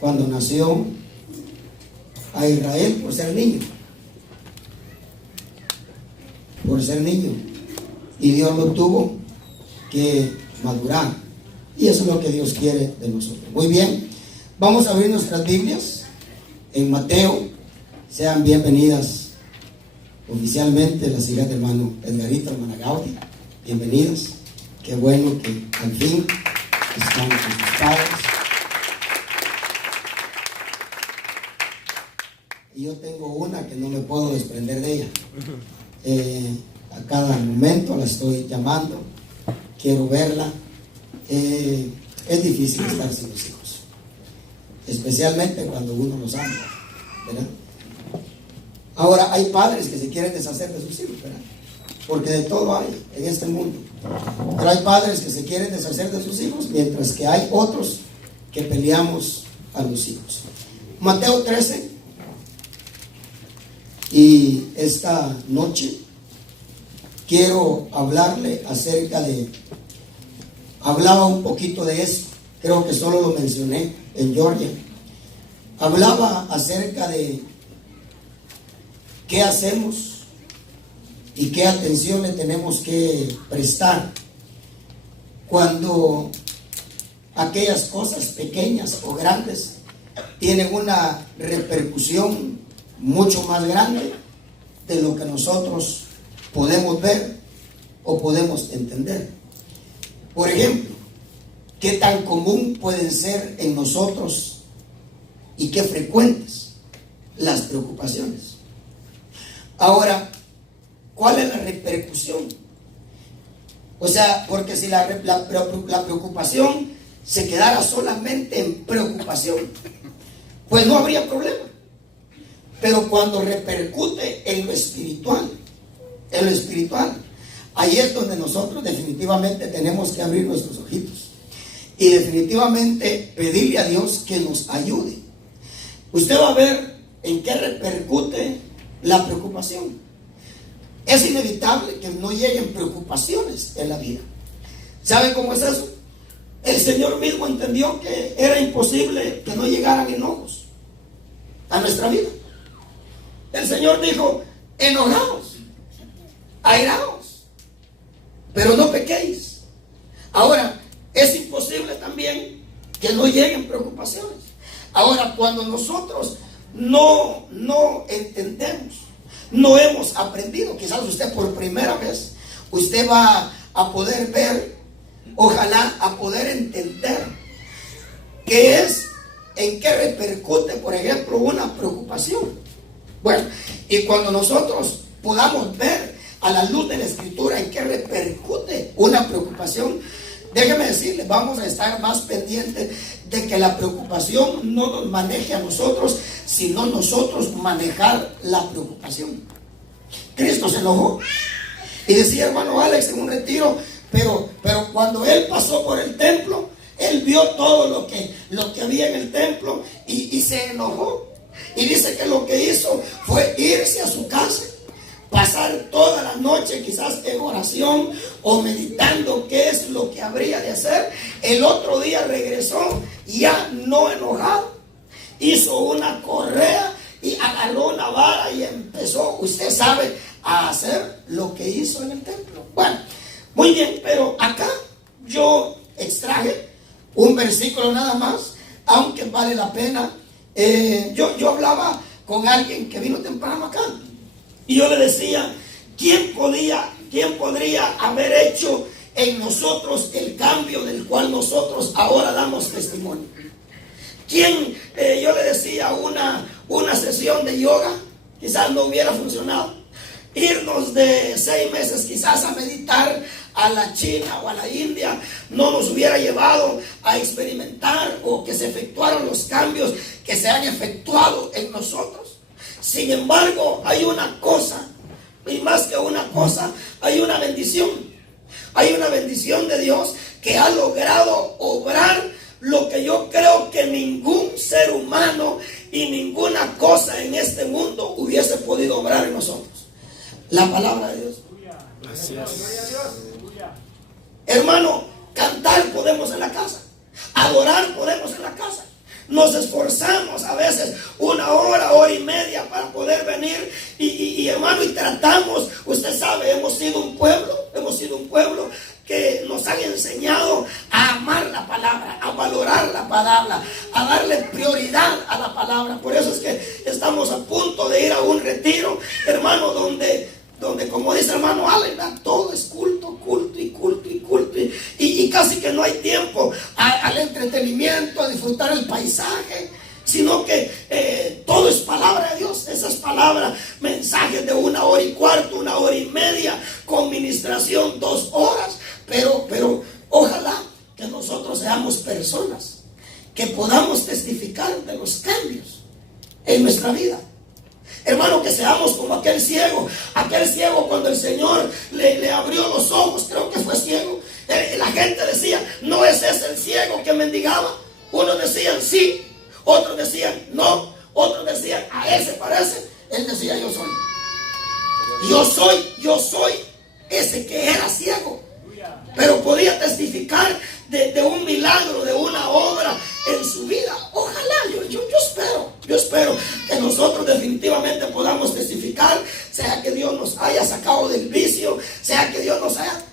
Cuando nació a Israel por ser niño, y Dios lo tuvo que madurar, y eso es lo que Dios quiere de nosotros. Muy bien, vamos a abrir nuestras Biblias en Mateo. Sean bienvenidas oficialmente las hijas de hermano Edgarito, hermana Gaudi, bienvenidas. Qué bueno que al fin están con sus padres. Y yo tengo una que no me puedo desprender de ella. A cada momento la estoy llamando, quiero verla. Es difícil estar sin los hijos, especialmente cuando uno los ama, ¿verdad? Ahora hay padres que se quieren deshacer de sus hijos, ¿verdad? Porque de todo hay en este mundo. Pero hay padres que se quieren deshacer de sus hijos, mientras que hay otros que peleamos a los hijos. Mateo 13. Y esta noche quiero hablarle acerca de, hablaba un poquito de eso, creo que solo lo mencioné en Georgia. Hablaba acerca de qué hacemos y qué atención le tenemos que prestar cuando aquellas cosas pequeñas o grandes tienen una repercusión mucho más grande de lo que nosotros podemos ver o podemos entender. Por ejemplo, ¿qué tan común pueden ser en nosotros y qué frecuentes las preocupaciones? Ahora, ¿cuál es la repercusión? O sea, porque si la preocupación se quedara solamente en preocupación, pues no habría problema. Pero cuando repercute en lo espiritual, ahí es donde nosotros definitivamente tenemos que abrir nuestros ojitos y definitivamente pedirle a Dios que nos ayude. Usted va a ver en qué repercute la preocupación. Es inevitable que no lleguen preocupaciones en la vida. ¿Sabe cómo es eso? El Señor mismo entendió que era imposible que no llegaran enojos a nuestra vida. El Señor dijo: enojaos, airaos, pero no pequéis. Ahora, es imposible también que no lleguen preocupaciones. Ahora, cuando nosotros no entendemos, no hemos aprendido, quizás usted por primera vez, usted va a poder ver, ojalá a poder entender qué es, en qué repercute, por ejemplo, una preocupación. Bueno, y cuando nosotros podamos ver a la luz de la Escritura en qué repercute una preocupación, déjeme decirle, vamos a estar más pendientes de que la preocupación no nos maneje a nosotros, sino nosotros manejar la preocupación. Cristo se enojó y decía hermano Alex en un retiro, pero cuando él pasó por el templo, él vio todo lo que había en el templo y se enojó. Y dice que lo que hizo fue irse a su casa, pasar toda la noche quizás en oración o meditando qué es lo que habría de hacer. El otro día regresó ya no enojado, hizo una correa y agarró una vara y empezó, usted sabe, a hacer lo que hizo en el templo. Bueno, muy bien, pero acá yo extraje un versículo nada más, aunque vale la pena. Yo hablaba con alguien que vino temprano acá y yo le decía, ¿quién podría haber hecho en nosotros el cambio del cual nosotros ahora damos testimonio? ¿Quién? Yo le decía, una sesión de yoga quizás no hubiera funcionado. Irnos de 6 meses quizás a meditar a la China o a la India no nos hubiera llevado a experimentar o que se efectuaran los cambios que se han efectuado en nosotros. Sin embargo, hay una cosa, y más que una cosa, hay una bendición. Hay una bendición de Dios que ha logrado obrar lo que yo creo que ningún ser humano y ninguna cosa en este mundo hubiese podido obrar en nosotros. La palabra de Dios. Gracias. Hermano, cantar podemos en la casa, adorar podemos en la Nos esforzamos a veces una hora, hora y media para poder venir y hermano, y tratamos, usted sabe, hemos sido un pueblo que nos han enseñado a amar la palabra, a valorar la palabra, a darle prioridad a la palabra. Por eso es que estamos a punto de ir a un retiro, hermano, donde como dice hermano Allen, todo es culto y casi que no hay tiempo al entretenimiento, a disfrutar el paisaje, sino que todo es palabra de Dios. Esas palabras, mensajes de 1 hora y cuarto, 1 hora y media, con ministración 2 horas, pero ojalá que nosotros seamos personas que podamos testificar de los cambios en nuestra vida. Hermano, que seamos como aquel ciego cuando el Señor le abrió los ojos, creo que fue ciego. La gente decía, no es ese el ciego que mendigaba. Unos decían sí, otros decían no, otros decían a él se parece. Él decía yo soy ese que era ciego, pero podía testificar de un milagro, de una obra en su vida. Ojalá, yo espero que nosotros definitivamente podamos testificar, sea que Dios nos haya sacado del vicio, sea que Dios nos haya,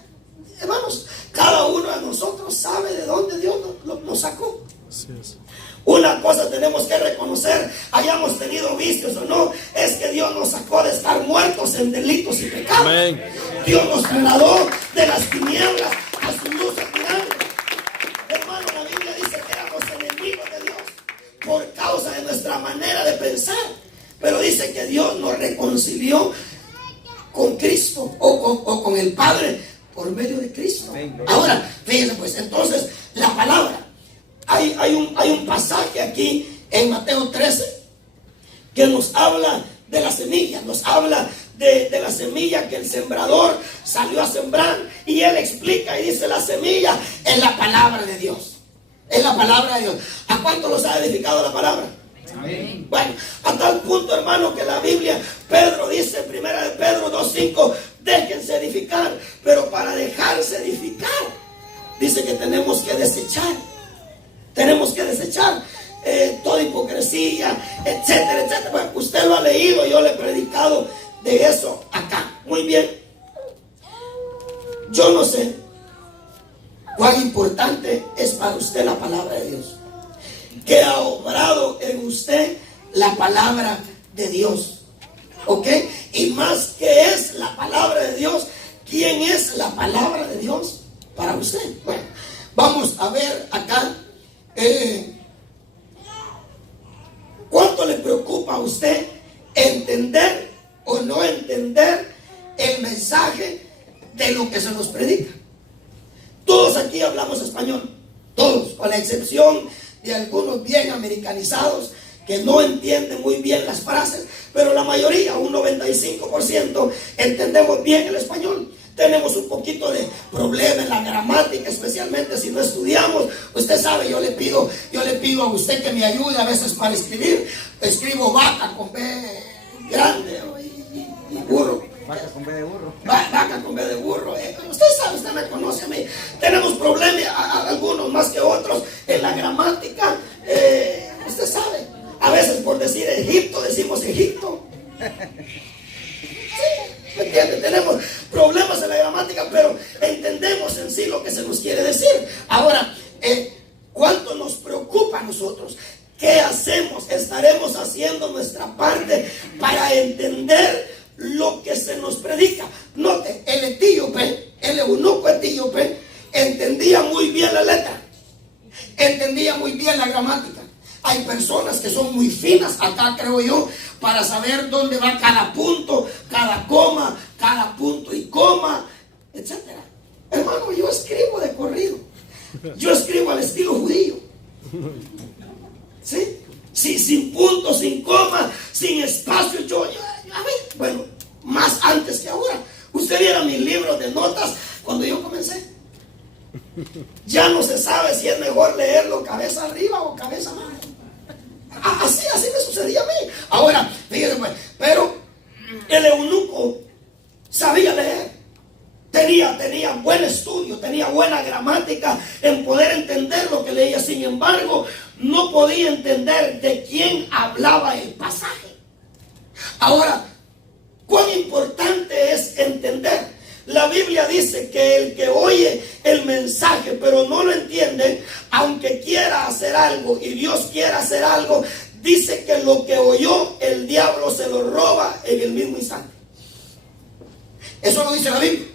hermanos, cada uno de nosotros sabe de dónde Dios nos sacó. Así es. Una cosa tenemos que reconocer, hayamos tenido vicios o no, es que Dios nos sacó de estar muertos en delitos y pecados. Amén. Dios nos trasladó de las tinieblas a su luz admirable. Hermano, la Biblia dice que éramos enemigos de Dios por causa de nuestra manera de pensar, pero dice que Dios nos reconcilió con Cristo o con el Padre por medio de Cristo. Ahora, fíjense pues, entonces la palabra, hay un pasaje aquí en Mateo 13 que nos habla de la semilla, nos habla de la semilla que el sembrador salió a sembrar, y él explica y dice: la semilla es la palabra de Dios. Es la palabra de Dios. ¿A cuánto los ha edificado la palabra? Amén. Bueno, a tal punto, hermano, que la Biblia, Pedro dice, 1 Pedro 2:5, déjense edificar, pero para dejarse edificar, dice que tenemos que desechar toda hipocresía, etcétera, etcétera. Bueno, usted lo ha leído, yo le he predicado de eso acá. Muy bien. Yo no sé cuán importante es para usted la palabra de Dios. ¿Qué ha obrado en usted la palabra de Dios? ¿Ok? Y más que es la palabra de Dios, ¿quién es la palabra de Dios para usted? Bueno, vamos a ver acá. ¿Cuánto le preocupa a usted entender o no entender el mensaje de lo que se nos predica? Todos aquí hablamos español, todos, con la excepción de algunos bien americanizados que no entienden muy bien las frases, pero la mayoría, un 95%, entendemos bien el español. Tenemos un poquito de problema en la gramática, especialmente si no estudiamos. Usted sabe, yo le pido a usted que me ayude a veces para escribir. Escribo vaca con B grande y burro. Vaca con B de burro. Vaca con B de burro. Usted sabe, usted me conoce a mí. Tenemos problemas, algunos más que otros, en la gramática. Usted sabe, a veces por decir Egipto, decimos Egipto. ¿Me entiende? Tenemos problemas en la gramática, pero entendemos en sí lo que se nos quiere decir. Ahora, ¿cuánto nos preocupa a nosotros? ¿Qué hacemos? ¿Estaremos haciendo nuestra parte para entender lo que se nos predica? Note, el etíope, el eunuco etíope, entendía muy bien la letra, entendía muy bien la gramática. Hay personas que son muy finas, acá creo yo, para saber dónde va cada punto, cada coma, cada punto y coma, etcétera. Hermano, yo escribo de corrido. Yo escribo al estilo judío. ¿Sí? Sí, sin punto, sin coma, sin espacio. A ver, bueno, más antes que ahora. Usted viera mis libros de notas cuando yo comencé. Ya no se sabe si es mejor leerlo cabeza arriba o cabeza abajo. Así me sucedía a mí. Ahora, fíjense pues, pero el eunuco sabía leer, tenía buen estudio, tenía buena gramática en poder entender lo que leía. Sin embargo, no podía entender de quién hablaba el pasaje. Ahora, cuán importante es entender. La Biblia dice que el que oye el mensaje pero no lo entiende, aunque quiera hacer algo y Dios quiera hacer algo, dice que lo que oyó el diablo se lo roba en el mismo instante. Eso lo dice la Biblia.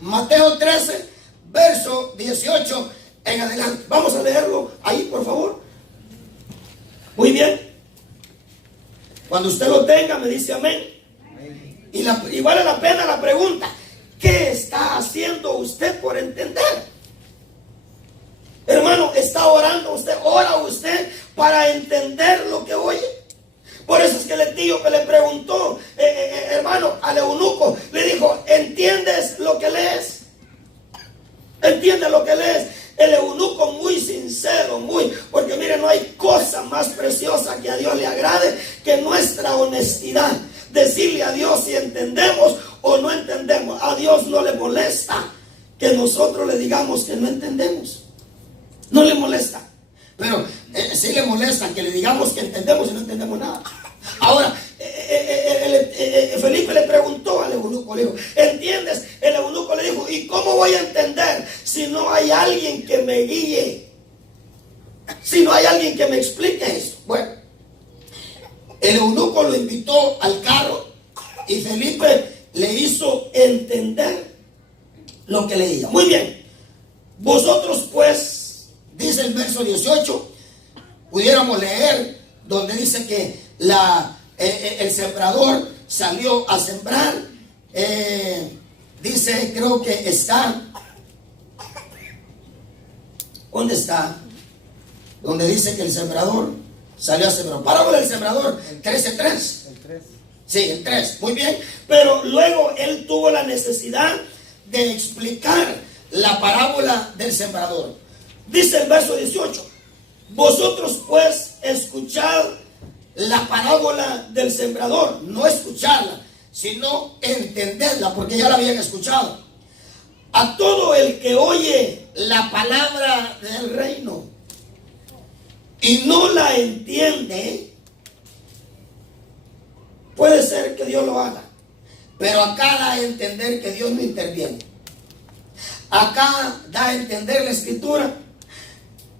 Mateo 13, verso 18 en adelante. Vamos a leerlo ahí, por favor. Muy bien. Cuando usted lo tenga, me dice amén. Y vale la pena la pregunta: ¿qué está haciendo usted por entender? Hermano, ¿está orando usted? ¿Ora usted para entender lo que oye? Por eso es que el etíope le preguntó, hermano, al eunuco, le dijo: ¿entiendes lo que lees? ¿Entiendes lo que lees? El eunuco muy sincero, porque mire, no hay cosa más preciosa que a Dios le agrade que nuestra honestidad. Decirle a Dios si entendemos o no entendemos. A Dios no le molesta que nosotros le digamos que no entendemos. No le molesta. Pero sí le molesta que le digamos que entendemos y no entendemos nada. Ahora, Felipe le preguntó al eunuco, le dijo: ¿entiendes? El eunuco le dijo: ¿y cómo voy a entender si no hay alguien que me guíe? Si no hay alguien que me explique esto. Bueno, el eunuco lo invitó al carro y Felipe le hizo entender lo que leía. Muy bien. Vosotros pues, dice el verso 18, pudiéramos leer donde dice que el sembrador salió a sembrar. Dice, creo que está, ¿dónde está? Donde dice que el sembrador salió a sembrar. Parábola del sembrador, 13:3. El 3. Sí, el 3, muy bien. Pero luego él tuvo la necesidad de explicar la parábola del sembrador. Dice el verso 18: vosotros pues escuchad la parábola del sembrador. No escucharla, sino entenderla, porque ya la habían escuchado. A todo el que oye la palabra del reino y no la entiende, puede ser que Dios lo haga, pero acá da a entender que Dios no interviene. Acá da a entender la escritura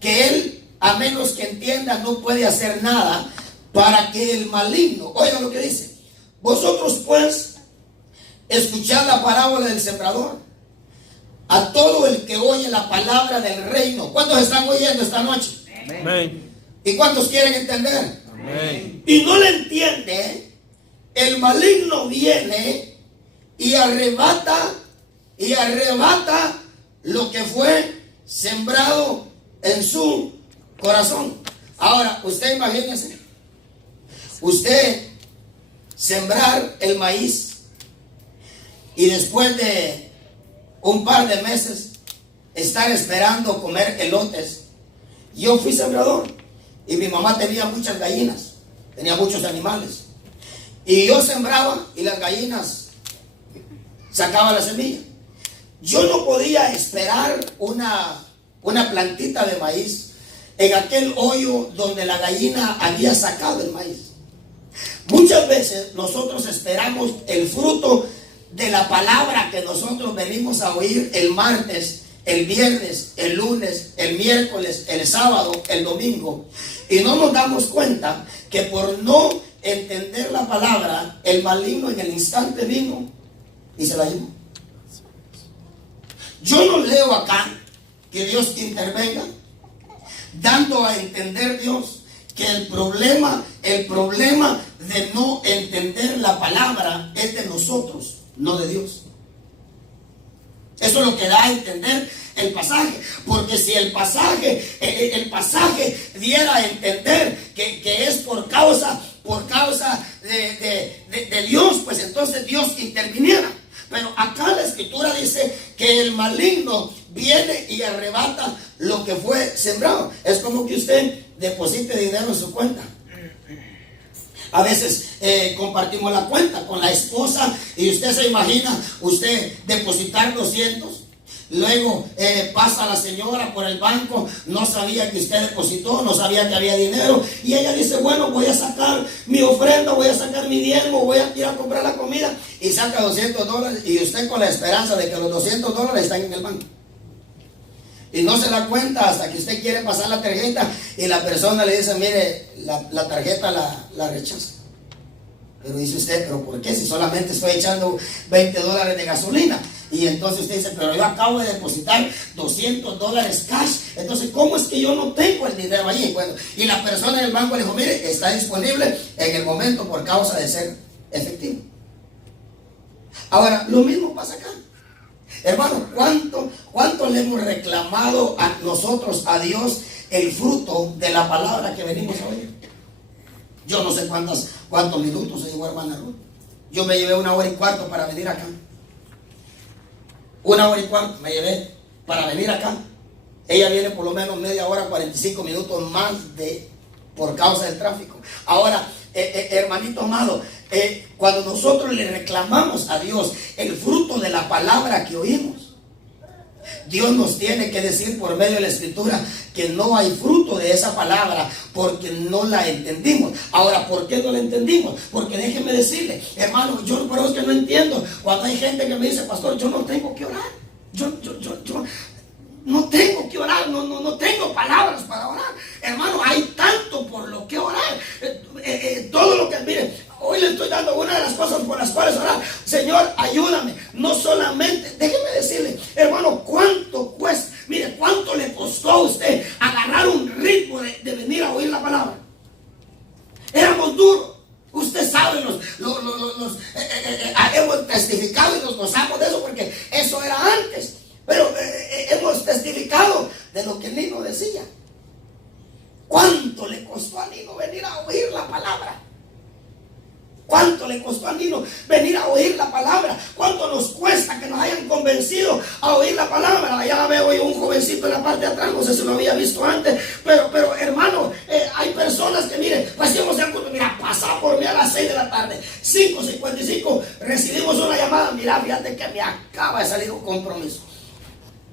que Él, a menos que entienda, no puede hacer nada para que el maligno, oigan lo que dice: vosotros pues escuchad la parábola del sembrador. A todo el que oye la palabra del reino. ¿Cuántos están oyendo esta noche? Amén. ¿Y cuántos quieren entender? Amén. Y no le entiende, el maligno viene y arrebata lo que fue sembrado en su corazón. Ahora, usted imagínese, usted sembrar el maíz y después de un par de meses estar esperando comer elotes. Yo fui sembrador y mi mamá tenía muchas gallinas, tenía muchos animales, y yo sembraba y las gallinas sacaban la semilla. Yo no podía esperar una plantita de maíz en aquel hoyo donde la gallina había sacado el maíz. Muchas veces nosotros esperamos el fruto de la palabra que nosotros venimos a oír el martes, el viernes, el lunes, el miércoles, el sábado, el domingo, y no nos damos cuenta que por no entender la palabra, el maligno en el instante vino y se la llevó. Yo no leo acá que Dios intervenga, dando a entender Dios que el problema de no entender la palabra es de nosotros, no de Dios. Eso es lo que da a entender el pasaje, porque si el pasaje diera a entender que es por causa de Dios, pues entonces Dios interviniera. Pero acá la escritura dice que el maligno viene y arrebata lo que fue sembrado. Es como que usted deposite dinero en su cuenta. A veces compartimos la cuenta con la esposa y usted se imagina usted depositar 200 Luego pasa la señora por el banco, no sabía que usted depositó, no sabía que había dinero, y ella dice, bueno, voy a sacar mi ofrenda, voy a sacar mi diezmo, voy a ir a comprar la comida, y saca $200, y usted con la esperanza de que los $200 están en el banco. Y no se da cuenta hasta que usted quiere pasar la tarjeta y la persona le dice, mire, la tarjeta la rechaza. Pero dice usted, ¿pero por qué? Si solamente estoy echando $20 de gasolina. Y entonces usted dice, pero yo acabo de depositar $200 cash. Entonces, ¿cómo es que yo no tengo el dinero ahí? Bueno, y la persona en el banco le dijo, mire, está disponible en el momento por causa de ser efectivo. Ahora, lo mismo pasa acá. Hermano, ¿cuánto le hemos reclamado a nosotros, a Dios, el fruto de la palabra que venimos a oír? Yo no sé cuántos minutos se llevó hermana Ruth. Yo me llevé 1 hora y cuarto para venir acá. 1 hora y cuarto me llevé para venir acá. Ella viene por lo menos media hora, 45 minutos más por causa del tráfico. Ahora, hermanito amado, cuando nosotros le reclamamos a Dios el fruto de la palabra que oímos, Dios nos tiene que decir por medio de la escritura que no hay fruto de esa palabra porque no la entendimos. Ahora, ¿por qué no la entendimos? Porque déjenme decirle, hermano, yo por eso que no entiendo cuando hay gente que me dice, pastor, yo no tengo que orar. Yo no tengo que orar, no tengo palabras para orar. Hermano, hay tanto por lo que orar. Todo lo que, mire, hoy le estoy dando una de las cosas por las cuales orar. Señor, ayúdame. No solamente, déjeme decirle, hermano, ¿cuánto cuesta? Mire, ¿cuánto le costó a usted agarrar un ritmo de venir a oír la palabra? Éramos duros. Usted sabe, hemos testificado y nos gozamos de eso porque eso era antes. Pero hemos testificado de lo que Nino decía. ¿Cuánto le costó a Nino venir a oír la palabra? ¿Cuánto le costó a Nino venir a oír la palabra? ¿Cuánto nos cuesta que nos hayan convencido a oír la palabra? Allá veo yo un jovencito en la parte de atrás, no sé si lo había visto antes, pero hermano, hay personas que, mire, pues íbamos a mira, pasaba por mí a las 6 de la tarde, 5:55, recibimos una llamada, mira, fíjate que me acaba de salir un compromiso.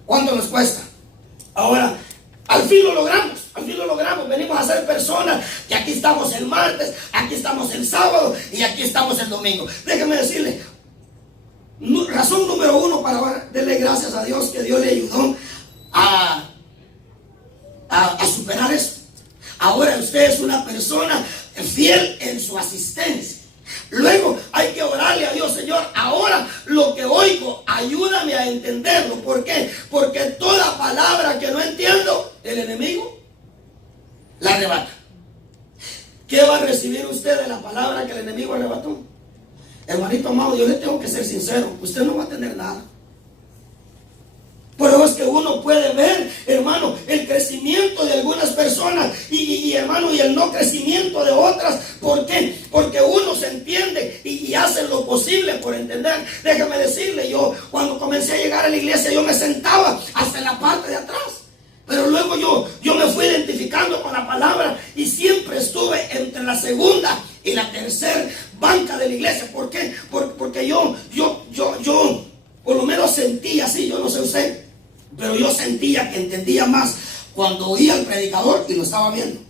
¿Cuánto nos cuesta? Ahora, al fin lo logramos, venimos a ser personas que aquí estamos el martes, aquí estamos el sábado y aquí estamos el domingo. Déjeme decirle, razón número 1 para darle gracias a Dios que Dios le ayudó a superar eso. Ahora usted es una persona fiel en su asistencia. Luego hay que orarle a Dios, Señor, ahora lo que oigo, ayúdame a entenderlo. ¿Por qué? Porque toda palabra que no entiendo, el enemigo la arrebata. ¿Qué va a recibir usted de la palabra que el enemigo arrebató? Hermanito amado, yo le tengo que ser sincero, usted no va a tener nada. Por eso es que uno puede ver, hermano, el crecimiento de algunas personas y hermano, y el no crecimiento de otras. ¿Por qué? Porque uno se entiende y hace lo posible por entender. Déjame decirle, yo cuando comencé a llegar a la iglesia, yo me sentaba hasta en la parte de atrás. Pero luego yo me fui identificando con la palabra y siempre estuve entre la segunda y la tercera banca de la iglesia. ¿Por qué? Porque yo por lo menos sentía así, yo no sé usted, pero yo sentía que entendía más cuando oía al predicador y lo estaba viendo.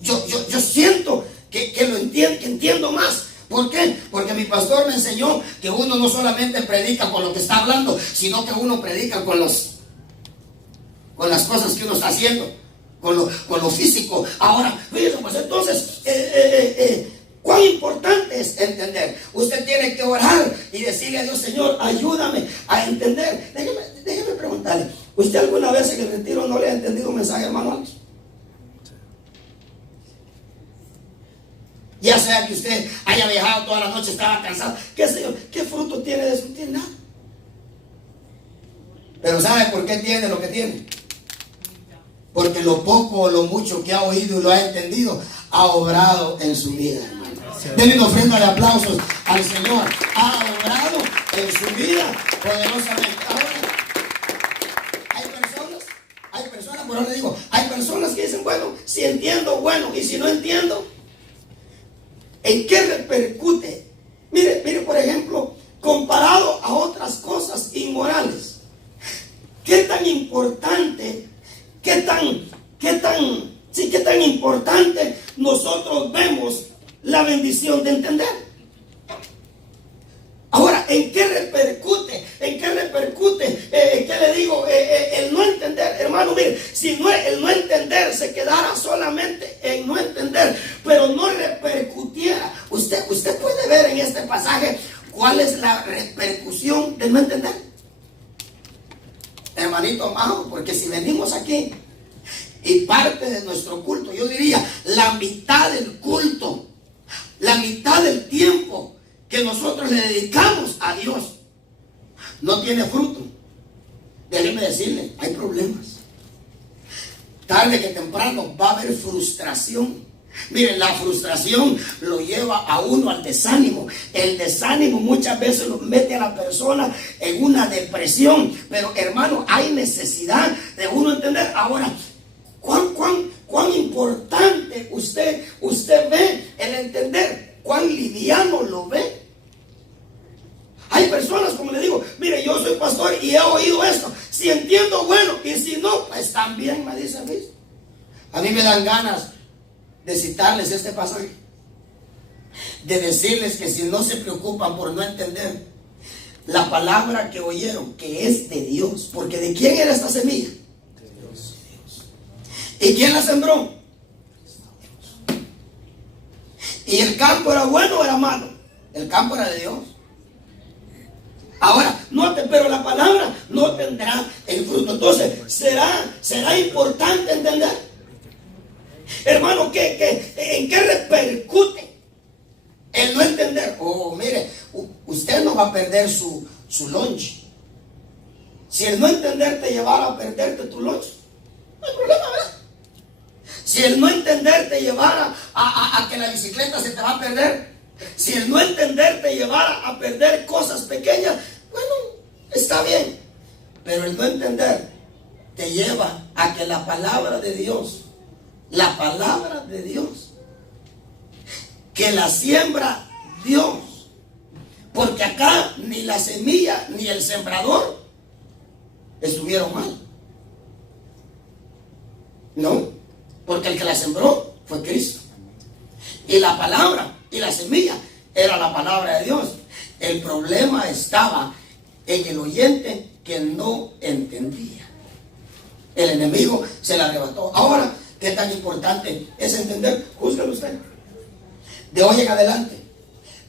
Yo siento que lo entiendo, que entiendo más. ¿Por qué? Porque mi pastor me enseñó que uno no solamente predica con lo que está hablando, sino que uno predica con las cosas que uno está haciendo, con lo físico. Ahora, fíjense, pues entonces, cuán importante es entender. Usted tiene que orar y decirle a Dios, Señor, ayúdame a entender. Déjeme preguntarle, ¿usted alguna vez en el retiro no le ha entendido un mensaje, hermano? Ya sea que usted haya viajado toda la noche, estaba cansado, qué sé yo, ¿qué fruto tiene de eso? No tiene nada. Pero ¿sabe por qué tiene lo que tiene? Porque lo poco o lo mucho que ha oído y lo ha entendido ha obrado en su vida. Denle una ofrenda de aplausos al Señor. Ha obrado en su vida poderosamente. Ahora, hay personas, por ahora le digo, hay personas que dicen, bueno, si entiendo, bueno, y si no entiendo, ¿en qué repercute? Mire, por ejemplo, comparado a otras cosas inmorales. ¿Qué tan importante, qué tan importante nosotros vemos la bendición de entender? Ahora, ¿en qué repercute? ¿Qué le digo? El no entender, hermano, mire, si no, el no entender se quedara solamente en no entender, pero no repercutiera. Usted puede ver en este pasaje cuál es la repercusión de no entender. Hermanito amado, porque si venimos aquí y parte de nuestro culto, yo diría la mitad del culto, la mitad del tiempo que nosotros le dedicamos a Dios no tiene fruto, déjeme decirle, hay problemas. Tarde que temprano va a haber frustración. Miren, la frustración lo lleva a uno al desánimo. El desánimo muchas veces lo mete a la persona en una depresión. Pero hermano, hay necesidad de uno entender. Ahora, ¿cuán importante usted ve el entender? ¿Cuán liviano lo ve? Hay personas, como le digo, mire, yo soy pastor y he oído esto. Si entiendo, bueno, y si no, pues también me dice a mí. A mí me dan ganas de citarles este pasaje, de decirles que si no se preocupan por no entender la palabra que oyeron, que es de Dios, porque ¿de quién era esta semilla? De Dios. ¿Y quién la sembró? ¿Y el campo era bueno o era malo? El campo era de Dios. Ahora, note, pero la palabra no tendrá el fruto. Entonces, será importante entender, hermano, ¿en qué repercute el no entender? Oh, mire, usted no va a perder su lunch. Si el no entender te llevara a perderte tu lunch, no hay problema, ¿verdad? Si el no entender te llevara a que la bicicleta se te va a perder, si el no entender te llevara a perder cosas pequeñas, bueno, está bien. Pero el no entender te lleva a que la palabra de Dios, que la siembra Dios, porque acá ni la semilla ni el sembrador estuvieron mal. No, porque el que la sembró fue Cristo. Y la palabra y la semilla era la palabra de Dios. El problema estaba en el oyente que no entendía. El enemigo se la arrebató. Ahora, ¿qué tan importante es entender? Júzguelo usted. De hoy en adelante,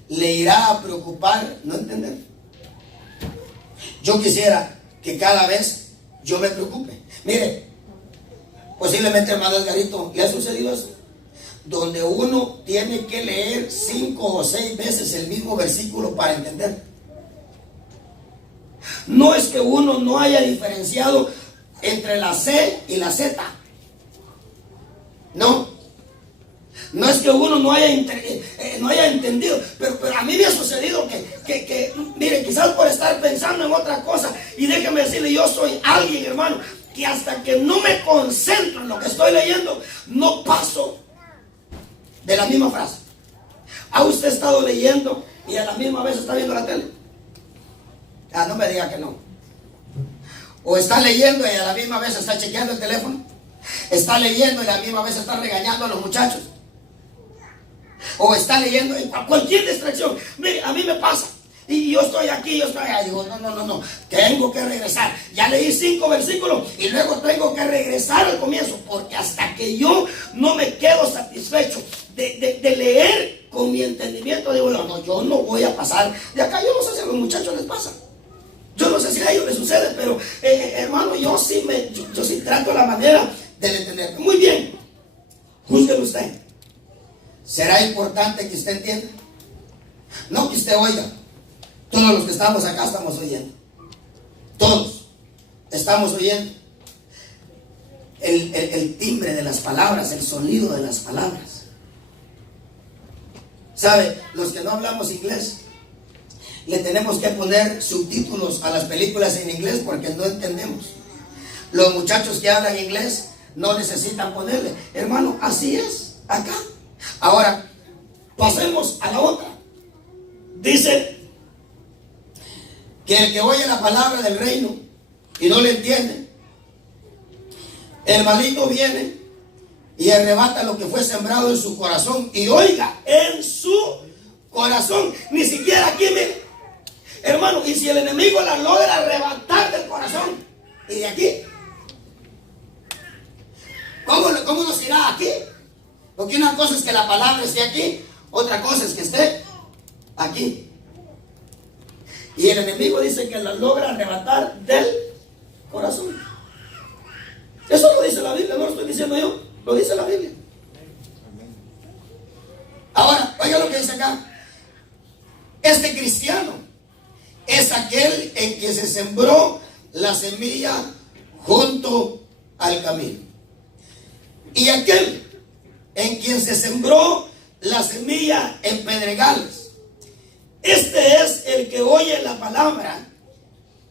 ¿le irá a preocupar no entender? Yo quisiera que cada vez yo me preocupe. Mire, posiblemente, hermano Edgarito, ¿le ha sucedido eso? Donde uno tiene que leer 5 o 6 veces el mismo versículo para entender. No es que uno no haya diferenciado entre la C y la Z. No es que uno no haya entendido, pero a mí me ha sucedido que mire, quizás por estar pensando en otra cosa, y déjeme decirle, yo soy alguien, hermano, que hasta que no me concentro en lo que estoy leyendo, no paso de la misma frase. ¿Ha usted estado leyendo y a la misma vez está viendo la tele? No me diga que no. O está leyendo y a la misma vez está chequeando el teléfono. Está leyendo y a la misma vez está regañando a los muchachos. O está leyendo en cualquier distracción. Mire, a mí me pasa. Y yo estoy aquí, yo estoy allá. Digo, no. Tengo que regresar. Ya leí 5 versículos y luego tengo que regresar al comienzo. Porque hasta que yo no me quedo satisfecho de leer con mi entendimiento, digo, no, yo no voy a pasar de acá. Yo no sé si a los muchachos les pasa. Yo no sé si a ellos les sucede, pero hermano, yo sí trato la manera de entender. Muy bien, júzguelo usted. ¿Será importante que usted entienda? No que usted oiga. Todos los que estamos acá estamos oyendo. Todos estamos oyendo el timbre de las palabras, el sonido de las palabras. ¿Sabe? Los que no hablamos inglés, le tenemos que poner subtítulos a las películas en inglés porque no entendemos. Los muchachos que hablan inglés no necesitan ponerle. Hermano, así es acá. Ahora, pasemos a la otra. Dice, que el que oye la palabra del reino y no le entiende, el maligno viene y arrebata lo que fue sembrado en su corazón. Y oiga, en su corazón, ni siquiera aquí, mire, hermano, y si el enemigo la logra arrebatar del corazón y de aquí, ¿cómo nos irá aquí? Porque una cosa es que la palabra esté aquí, otra cosa es que esté aquí. Y el enemigo dice que la logra arrebatar del corazón. Eso lo dice la Biblia, no lo estoy diciendo yo, lo dice la Biblia. Ahora, oiga lo que dice acá. Este cristiano es aquel en que se sembró la semilla junto al camino. Y aquel en quien se sembró la semilla en pedregales. Este es el que oye la palabra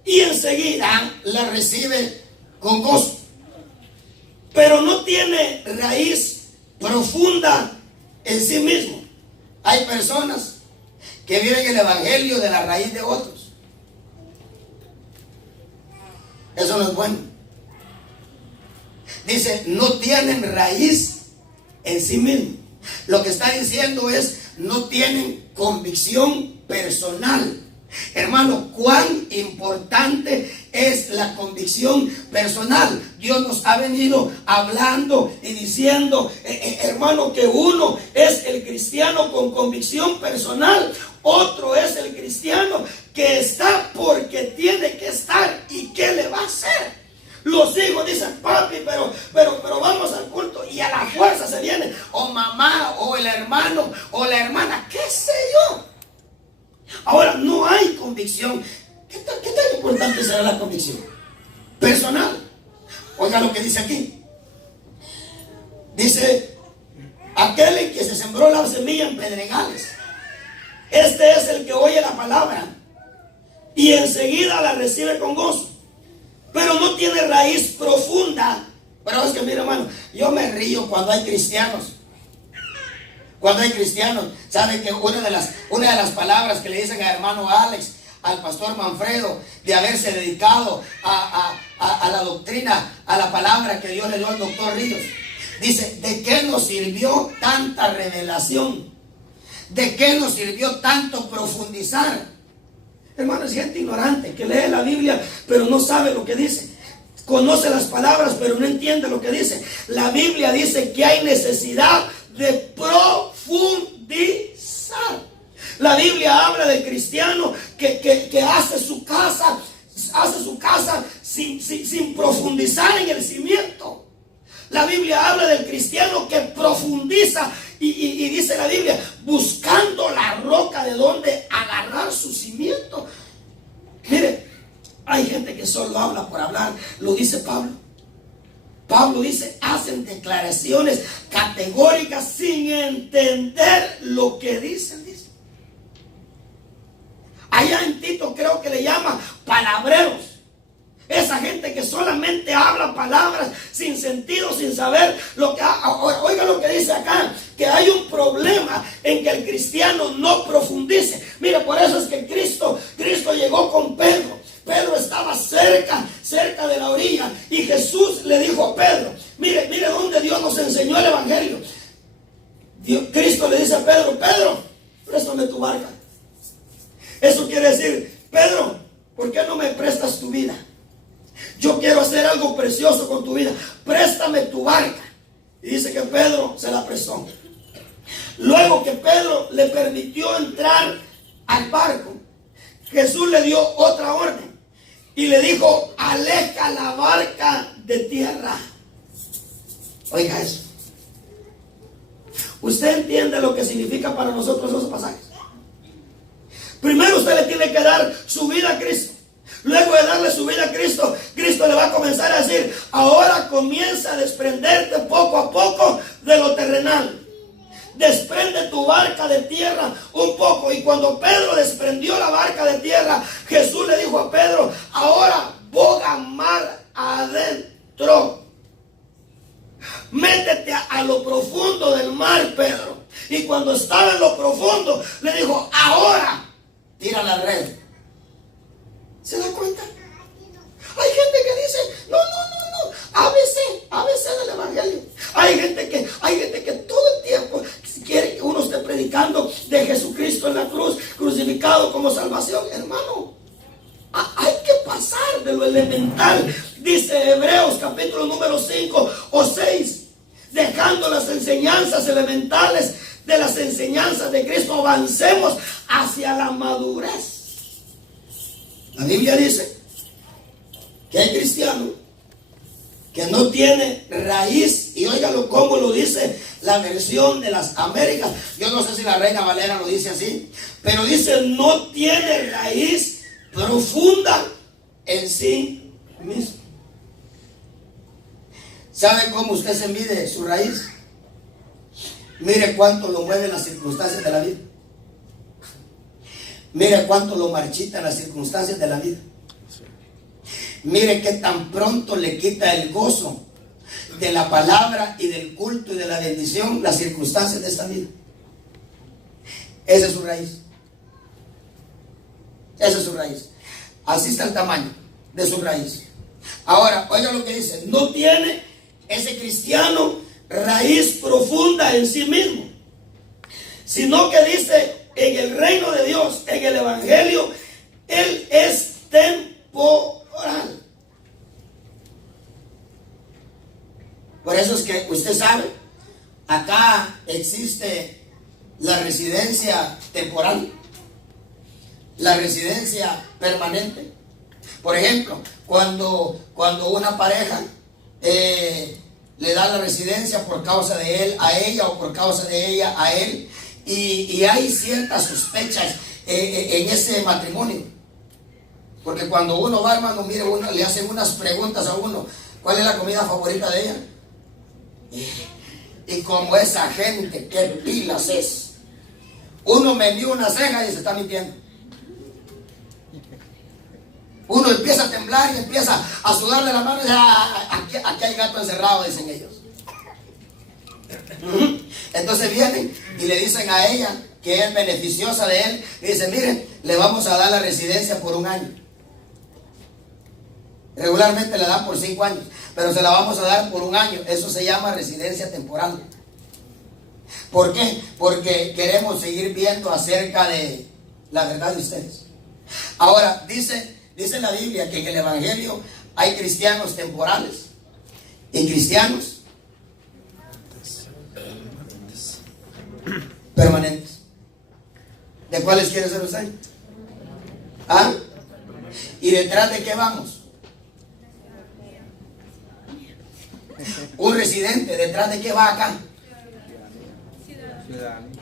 y enseguida la recibe con gozo, pero no tiene raíz profunda en sí mismo. Hay personas que viven el evangelio de la raíz de otros. Eso no es bueno. Dice, no tienen raíz en sí mismo. Lo que está diciendo es, no tienen convicción personal. Hermano, cuán importante es la convicción personal. Dios nos ha venido hablando y diciendo, hermano, que uno es el cristiano con convicción personal, otro es el cristiano que está porque tiene que estar. ¿Y qué le va a hacer? Los hijos dicen, papi, pero vamos al culto, y a la fuerza se viene, o mamá, o el hermano, o la hermana, qué sé yo. Ahora, no hay convicción. ¿Qué tan importante será la convicción personal? Oiga lo que dice aquí. Dice, aquel en que se sembró la semilla en pedregales, este es el que oye la palabra y enseguida la recibe con gozo, pero no tiene raíz profunda. Pero es que, mira, hermano, yo me río cuando hay cristianos. Cuando hay cristianos, saben que una de las palabras que le dicen al hermano Alex, al pastor Manfredo, de haberse dedicado a la doctrina, a la palabra que Dios le dio al doctor Ríos, dice, ¿de qué nos sirvió tanta revelación? ¿De qué nos sirvió tanto profundizar? Hermano, es gente ignorante que lee la Biblia pero no sabe lo que dice. Conoce las palabras pero no entiende lo que dice. La Biblia dice que hay necesidad de profundizar. La Biblia habla del cristiano que hace su casa sin profundizar en el cimiento. La Biblia habla del cristiano que profundiza y dice la Biblia, buscando la roca de donde agarrar su cimiento. Mire, hay gente que solo habla por hablar, lo dice Pablo. Pablo dice, hacen declaraciones categóricas sin entender lo que dicen. Dice. Allá en Tito creo que le llama palabreros. Esa gente que solamente habla palabras sin sentido, sin saber lo que... Oiga lo que dice acá, que hay un problema en que el cristiano no profundice. Mira, por eso es que Cristo llegó con Pedro. Pedro estaba cerca de la orilla y Jesús le dijo a Pedro, mire dónde Dios nos enseñó el evangelio. Cristo le dice a Pedro, Pedro, préstame tu barca. Eso quiere decir, Pedro, ¿por qué no me prestas tu vida? Yo quiero hacer algo precioso con tu vida. Préstame tu barca. Y dice que Pedro se la prestó. Luego que Pedro le permitió entrar al barco, Jesús le dio otra orden y le dijo, aleja la barca de tierra. Oiga eso. ¿Usted entiende lo que significa para nosotros esos pasajes? Primero usted le tiene que dar su vida a Cristo. Luego de darle su vida a Cristo, Cristo le va a comenzar a decir, ahora comienza a desprenderte poco a poco de lo terrenal. Desprende tu barca de tierra un poco. Y cuando Pedro desprendió la barca de tierra, Jesús le dijo a Pedro, ahora boga mar adentro. Métete a lo profundo del mar, Pedro. Y cuando estaba en lo profundo, le dijo, ahora tira la red. justificado como salvación, hermano. Hay que pasar de lo elemental, dice Hebreos capítulo número 5 o 6, dejando las enseñanzas elementales de las enseñanzas de Cristo, avancemos hacia la madurez. La Biblia dice que hay cristianos que no tiene raíz, y óigalo cómo lo dice la versión de las Américas. Yo no sé si la Reina Valera lo dice así, pero dice no tiene raíz profunda en sí mismo. ¿Sabe cómo usted se mide su raíz? Mire cuánto lo mueven las circunstancias de la vida. Mire cuánto lo marchitan las circunstancias de la vida. Mire qué tan pronto le quita el gozo de la palabra y del culto y de la bendición las circunstancias de esta vida. Esa es su raíz. Esa es su raíz. Así está el tamaño de su raíz. Ahora, oiga lo que dice. No tiene ese cristiano raíz profunda en sí mismo, sino que dice en el reino de Dios, en el evangelio, él es temporal. Por eso es que usted sabe, acá existe la residencia temporal, la residencia permanente. Por ejemplo, cuando una pareja le da la residencia por causa de él a ella o por causa de ella a él, y hay ciertas sospechas en ese matrimonio, porque cuando uno va, hermano, mire, uno le hacen unas preguntas a uno: ¿cuál es la comida favorita de ella? Y como esa gente, qué pilas es. Uno me dio una ceja y se está mintiendo. Uno empieza a temblar y empieza a sudarle la mano y dice: aquí hay gato encerrado, dicen ellos. Entonces vienen y le dicen a ella que es beneficiosa de él, y dicen: miren, le vamos a dar la residencia por 1 año. Regularmente le dan por 5 años, pero se la vamos a dar por 1 año. Eso se llama residencia temporal. ¿Por qué? Porque queremos seguir viendo acerca de la verdad de ustedes. Ahora, dice la Biblia que en el evangelio hay cristianos temporales y cristianos permanentes. ¿De cuáles quiere ser usted? ¿Ah? ¿Y detrás de qué vamos? Un residente, ¿detrás de qué va acá?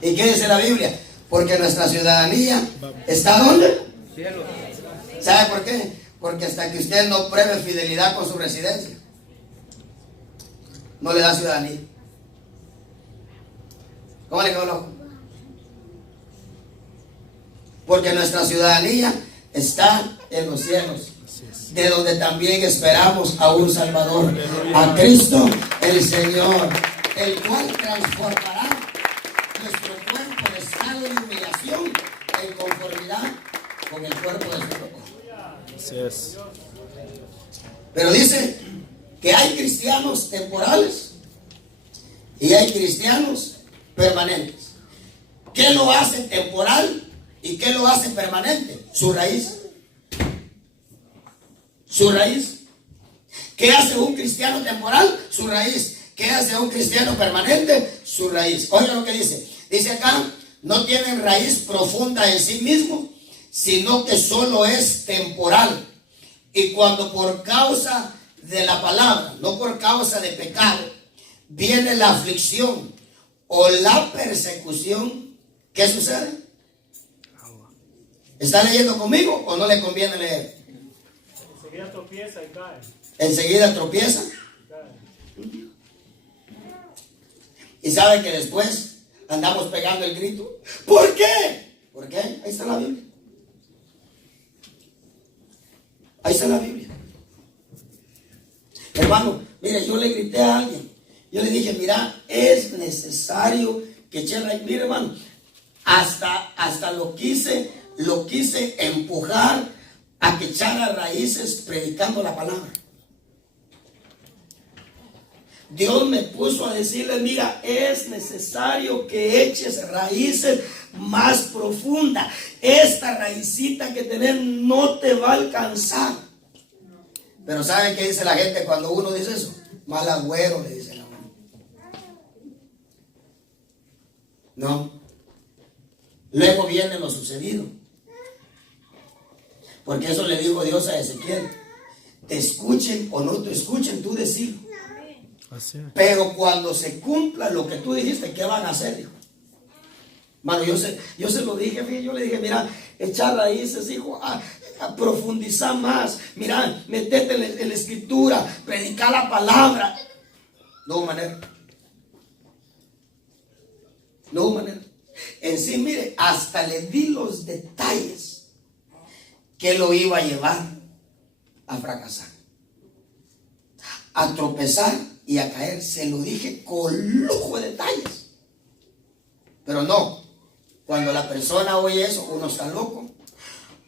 ¿Y qué dice la Biblia? Porque nuestra ciudadanía está ¿dónde? ¿Sabe por qué? Porque hasta que usted no pruebe fidelidad con su residencia, no le da ciudadanía. ¿Cómo le quedó loco? Porque nuestra ciudadanía está en los cielos, de donde también esperamos a un Salvador, a Cristo el Señor, el cual transformará nuestro cuerpo de estado de humillación en conformidad con el cuerpo de su propósito. Así es. Pero dice que hay cristianos temporales y hay cristianos permanentes. ¿Qué lo hace temporal y qué lo hace permanente? Su raíz. Su raíz. ¿Qué hace un cristiano temporal? Su raíz. ¿Qué hace un cristiano permanente? Su raíz. Oiga lo que dice. Dice acá: no tienen raíz profunda en sí mismo, sino que solo es temporal. Y cuando por causa de la palabra, no por causa de pecado, viene la aflicción o la persecución, ¿qué sucede? ¿Está leyendo conmigo o no le conviene leer? Enseguida tropieza y cae. Enseguida tropieza. Y sabe que después andamos pegando el grito. ¿Por qué? ¿Por qué? Ahí está la Biblia. Ahí está la Biblia. Hermano, mire, yo le grité a alguien. Yo le dije: mira, es necesario que eche raíz. Mire, hermano, hasta lo quise empujar a que echara raíces predicando la palabra. Dios me puso a decirle, mira, es necesario que eches raíces más profundas. Esta raicita que tenés no te va a alcanzar. Pero ¿saben qué dice la gente cuando uno dice eso? Mal agüero, le dicen a uno. No. Luego viene lo sucedido. Porque eso le dijo Dios a Ezequiel. Te escuchen o no te escuchen, tú decides. Pero cuando se cumpla lo que tú dijiste, ¿qué van a hacer? Dijo. Mano, yo se lo dije, yo le dije, mira, echar raíces, hijo, a profundizar más. Mira, metete en la escritura, predicar la palabra. No hubo manera. No hubo manera. En sí, mire, hasta le di los detalles que lo iba a llevar a fracasar, a tropezar y a caer. Se lo dije con lujo de detalles. Pero no, cuando la persona oye eso, uno está loco.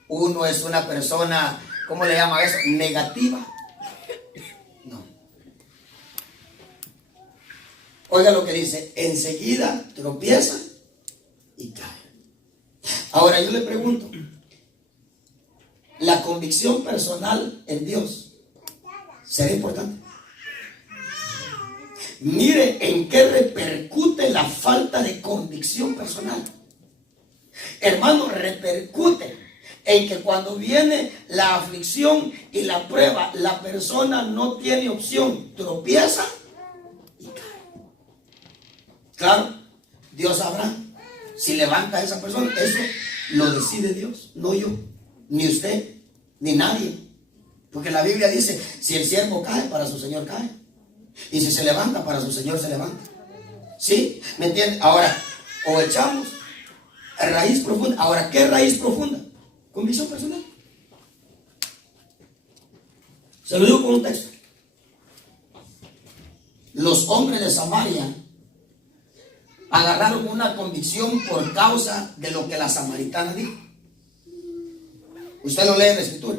Uno es una persona, ¿cómo le llama eso? Negativa. No. Oiga lo que dice, enseguida tropieza y cae. Ahora yo le pregunto, ¿la convicción personal en Dios será importante? Mire en qué repercute la falta de convicción personal. Hermano, repercute en que cuando viene la aflicción y la prueba, la persona no tiene opción, tropieza y cae. Claro, Dios sabrá si levanta a esa persona. Eso lo decide Dios, no yo, ni usted, ni nadie. Porque la Biblia dice, si el siervo cae, para su Señor cae. Y si se levanta, para su Señor se levanta. ¿Sí? ¿Me entiende? Ahora, o echamos raíz profunda. Ahora, ¿qué raíz profunda? Convicción personal. Se lo digo con un texto. Los hombres de Samaria agarraron una convicción por causa de lo que la samaritana dijo. Usted lo lee en la escritura.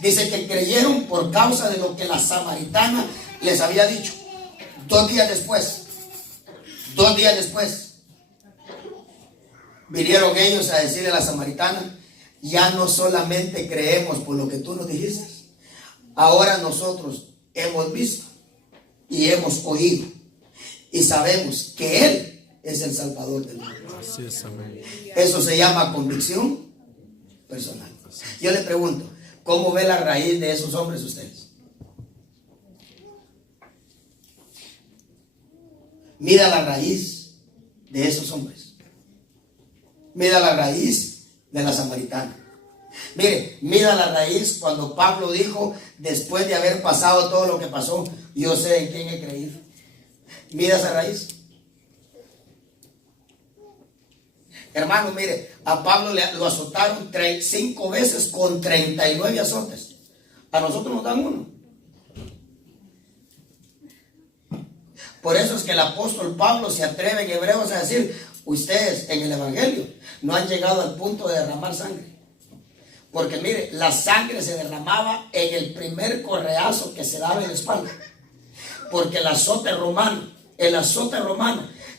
Dice que creyeron por causa de lo que la samaritana les había dicho. 2 días después, vinieron ellos a decirle a la samaritana, ya no solamente creemos por lo que tú nos dijiste, ahora nosotros hemos visto y hemos oído y sabemos que Él es el Salvador del mundo. Así es, amén. Eso se llama convicción personal. Yo le pregunto, ¿cómo ve la raíz de esos hombres ustedes? Mira la raíz de esos hombres. Mira la raíz de la samaritana. Mire, mira la raíz cuando Pablo dijo, después de haber pasado todo lo que pasó, yo sé en quién he creído. Mira esa raíz. Hermano, mire, a Pablo lo azotaron 5 veces con 39 azotes. A nosotros nos dan 1. Por eso es que el apóstol Pablo se atreve en Hebreos a decir, ustedes en el Evangelio no han llegado al punto de derramar sangre. Porque mire, la sangre se derramaba en el primer correazo que se daba en la espalda. Porque el azote romano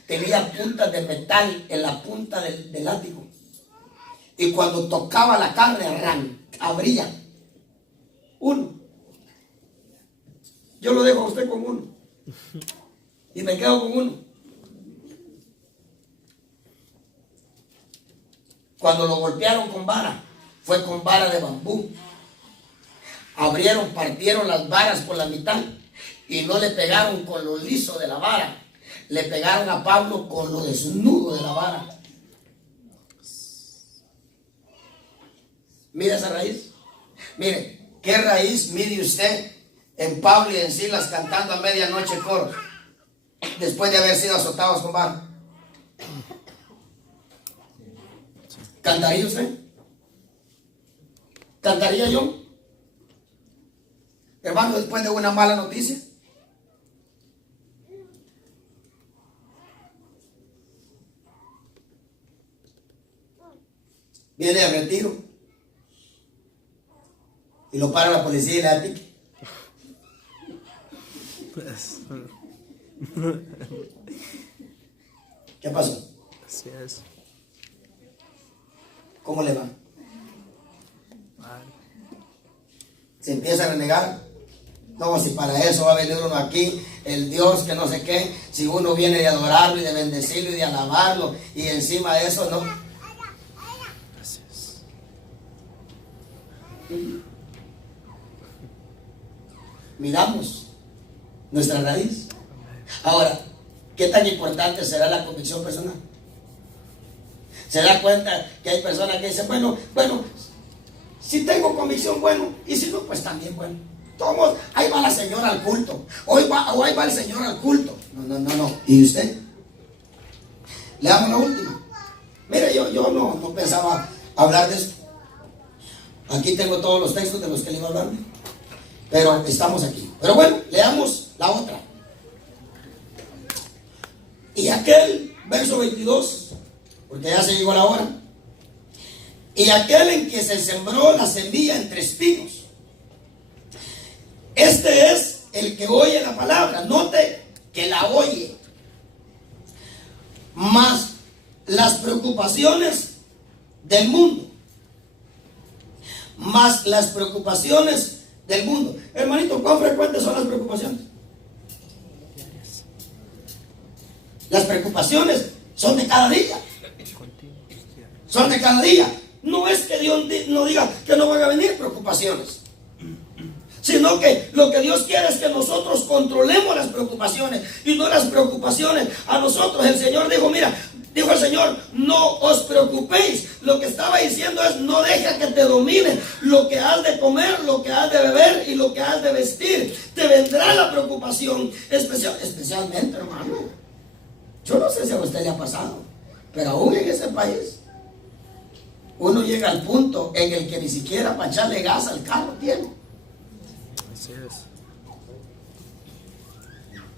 tenía puntas de metal en la punta del látigo. Y cuando tocaba la carne, abría 1. Yo lo dejo a usted con 1. Y me quedo con 1. Cuando lo golpearon con vara, fue con vara de bambú. Partieron las varas por la mitad. Y no le pegaron con lo liso de la vara. Le pegaron a Pablo con lo desnudo de la vara. Mira esa raíz. Mire, ¿qué raíz mide usted en Pablo y en Silas cantando a medianoche coro? Después de haber sido azotados con vara. ¿Cantaría usted? ¿Cantaría yo? Hermano, después de una mala noticia. Viene de retiro y lo para la policía y le da pique. ¿Qué pasó? Así es. ¿Cómo le va? Mal. Se empieza a renegar. No, si para eso va a venir uno aquí, el Dios que no sé qué, si uno viene de adorarlo y de bendecirlo y de alabarlo, y encima de eso no. Así es. Miramos nuestra raíz. Ahora, ¿qué tan importante será la convicción personal? Se da cuenta que hay personas que dicen, bueno, si tengo convicción, bueno, y si no, pues también bueno. Todos, ahí va la señora al culto, o ahí va el señor al culto. No. ¿Y usted? Le damos la última. Mire, yo no pensaba hablar de esto. Aquí tengo todos los textos de los que le iba a hablar, pero estamos aquí. Pero bueno, leamos la otra. Y aquel, verso 22, porque ya se llegó la hora. Y aquel en que se sembró la semilla entre espinos, este es el que oye la palabra. Note que la oye. Más las preocupaciones del mundo. Más las preocupaciones del mundo. Hermanito, ¿cuán frecuentes son las preocupaciones? Las preocupaciones son de cada día. Son de cada día. No es que Dios no diga que no van a venir preocupaciones, sino que lo que Dios quiere es que nosotros controlemos las preocupaciones y no las preocupaciones a nosotros. El Señor dijo, mira, dijo el Señor, no os preocupéis. Lo que estaba diciendo es, no deja que te dominen lo que has de comer, lo que has de beber y lo que has de vestir. Te vendrá la preocupación, especialmente, hermano. Yo no sé si a usted le ha pasado, pero aún en ese país uno llega al punto en el que ni siquiera para echarle gas al carro tiene. Así es.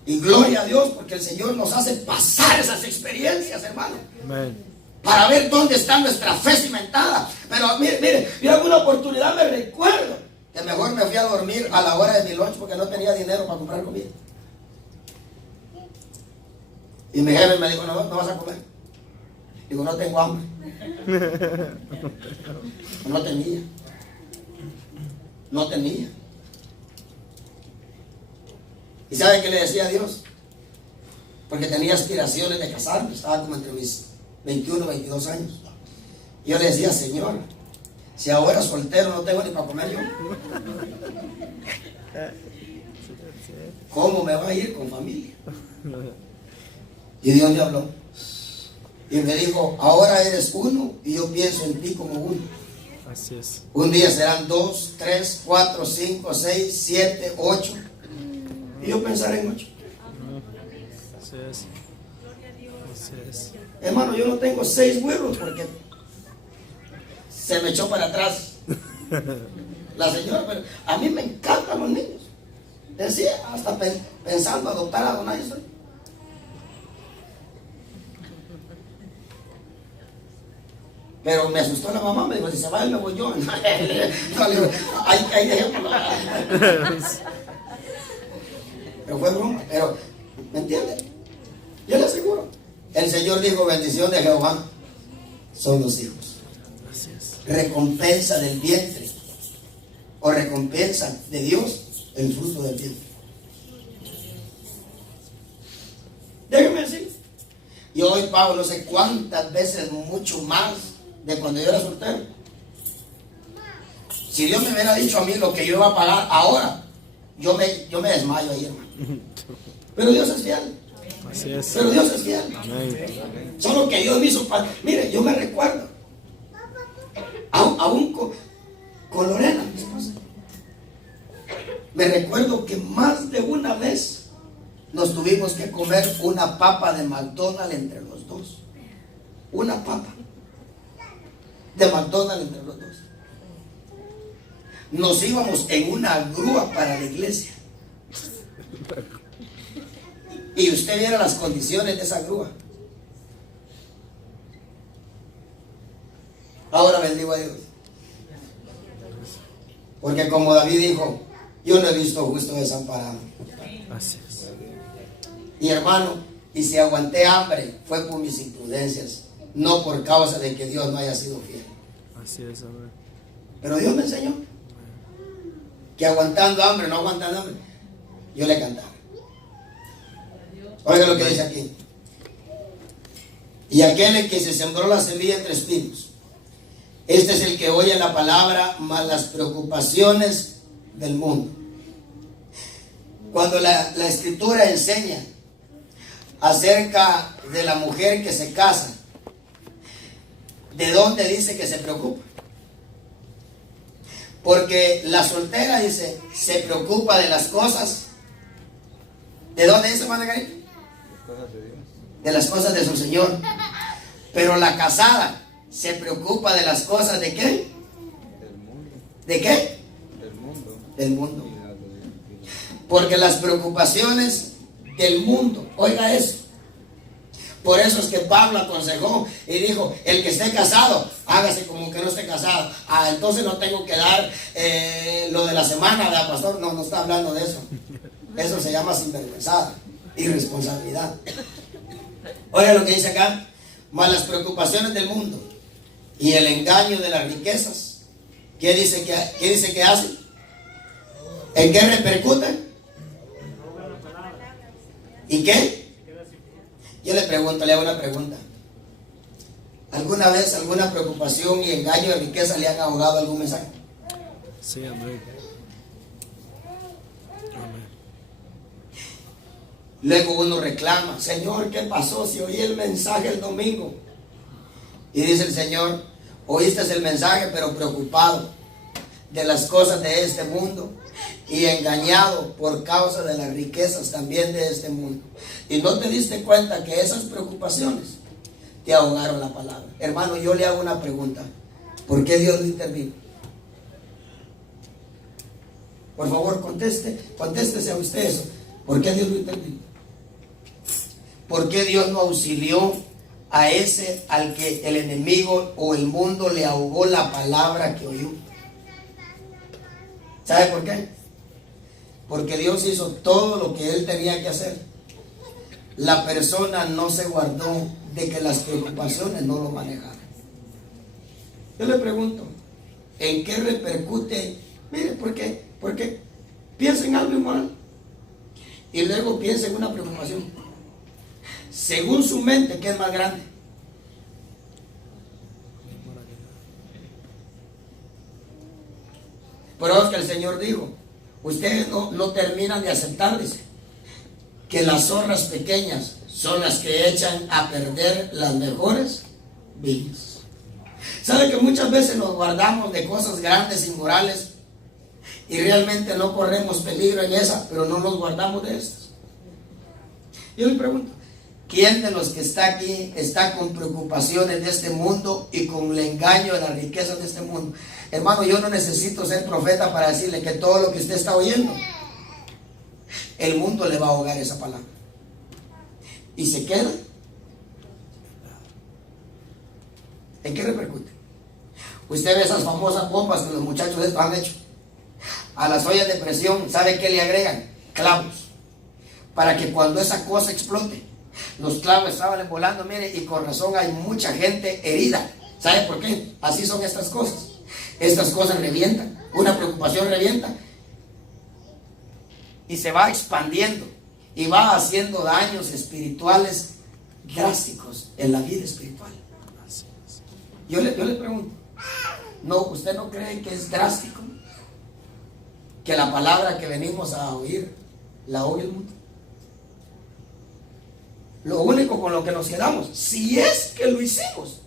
Y gloria a Dios, porque el Señor nos hace pasar esas experiencias, hermano, Amén. para ver dónde está nuestra fe cimentada. Pero mire, yo alguna oportunidad me recuerdo que mejor me fui a dormir a la hora de mi lunch porque no tenía dinero para comprar comida. Y mi jefe me dijo, no vas a comer. Digo, no tengo hambre. No tenía. ¿Y sabe qué le decía a Dios? Porque tenía aspiraciones de casarme. Estaba como entre mis 21, 22 años. Y yo le decía, Señor, si ahora soltero no tengo ni para comer yo, ¿cómo me va a ir con familia? Y Dios me habló y me dijo, ahora eres uno y yo pienso en ti como uno. Así es. Un día serán 2, 3, 4, 5, 6, 7, 8 y yo pensaré en 8. Así es. Así es. Hermano, yo no tengo 6 huevos porque se me echó para atrás la señora, pero a mí me encantan los niños. Decía, hasta pensando adoptar a Donay. Pero me asustó la mamá, me dijo, si se va él me voy yo. No, le digo, ahí dejémoslo. Pero fue broma, pero, ¿me entiende? Yo le aseguro. El Señor dijo, bendición de Jehová son los hijos. Así es. Recompensa del vientre, o recompensa de Dios, el fruto del vientre. Déjeme decir, yo hoy pago no sé cuántas veces mucho más de cuando yo era soltero. Si Dios me hubiera dicho a mí lo que yo iba a pagar ahora, yo me desmayo ahí, hermano. Pero Dios es fiel. Así es. Pero Dios es fiel. Amén. Solo que Dios me hizo. Mire, yo me recuerdo, aún con Lorena, mi esposa, me recuerdo que más de una vez nos tuvimos que comer una papa de McDonald's entre los dos. Una papa de McDonald's entre los dos. Nos íbamos en una grúa para la iglesia. Y usted viera las condiciones de esa grúa. Ahora bendigo a Dios. Porque como David dijo, yo no he visto justo desamparado. Así es. Y hermano, y si aguanté hambre, fue por mis imprudencias, no por causa de que Dios no haya sido fiel. Así es, amén. Pero Dios me enseñó que aguantando hambre, no aguantando hambre, yo le cantaba. Oiga lo que dice aquí. Y aquel en que se sembró la semilla entre espinos, este es el que oye la palabra, mas las preocupaciones del mundo. Cuando la escritura enseña acerca de la mujer que se casa, ¿de dónde dice que se preocupa? Porque la soltera dice, se preocupa de las cosas. ¿De dónde dice, hermana Karina? De las cosas de su Señor. Pero la casada se preocupa de las cosas ¿de qué? Del mundo. ¿De qué? Del mundo. Del mundo. Porque las preocupaciones del mundo, oiga eso. Por eso es que Pablo aconsejó y dijo, el que esté casado, hágase como que no esté casado. Ah, entonces no tengo que dar lo de la semana, ¿verdad, pastor? No, no está hablando de eso. Eso se llama sinvergüenzada, irresponsabilidad. Oiga lo que dice acá, mas las preocupaciones del mundo y el engaño de las riquezas, ¿qué dice que hacen? ¿En qué repercuten? ¿Y qué? Yo le hago una pregunta. ¿Alguna vez alguna preocupación y engaño de riqueza le han ahogado algún mensaje? Sí, amén. Amén. Luego uno reclama, Señor, ¿qué pasó si oí el mensaje el domingo? Y dice el Señor, oíste el mensaje pero preocupado de las cosas de este mundo y engañado por causa de las riquezas también de este mundo. Y no te diste cuenta que esas preocupaciones te ahogaron la palabra. Hermano, yo le hago una pregunta. ¿Por qué Dios no intervino? Por favor, contéstese a usted eso. ¿Por qué Dios no intervino? ¿Por qué Dios no auxilió a ese al que el enemigo o el mundo le ahogó la palabra que oyó? ¿Sabe por qué? Porque Dios hizo todo lo que Él tenía que hacer. La persona no se guardó de que las preocupaciones no lo manejaran. Yo le pregunto, ¿en qué repercute? Mire, ¿por qué? Porque piensa en algo inmoral y luego piensa en una preocupación. Según su mente, ¿qué es más grande? Pero es que el Señor dijo, ustedes no terminan de aceptar, dice, que las zorras pequeñas son las que echan a perder las mejores viñas. ¿Sabe que muchas veces nos guardamos de cosas grandes, inmorales, y realmente no corremos peligro en esa, pero no nos guardamos de estas? Yo le pregunto, ¿quién de los que está aquí está con preocupaciones de este mundo y con el engaño de las riquezas de este mundo? Hermano, yo no necesito ser profeta para decirle que todo lo que usted está oyendo, el mundo le va a ahogar esa palabra. Y se queda. ¿En qué repercute? Usted ve esas famosas bombas que los muchachos han hecho. A las ollas de presión, ¿sabe qué le agregan? Clavos. Para que cuando esa cosa explote, los clavos estaban volando, mire, y con razón hay mucha gente herida. ¿Sabe por qué? Así son estas cosas. Estas cosas revientan. Una preocupación revienta y se va expandiendo y va haciendo daños espirituales drásticos en la vida espiritual. Yo le pregunto, ¿no, usted no cree que es drástico que la palabra que venimos a oír la oye el mundo? Lo único con lo que nos quedamos, si es que lo hicimos,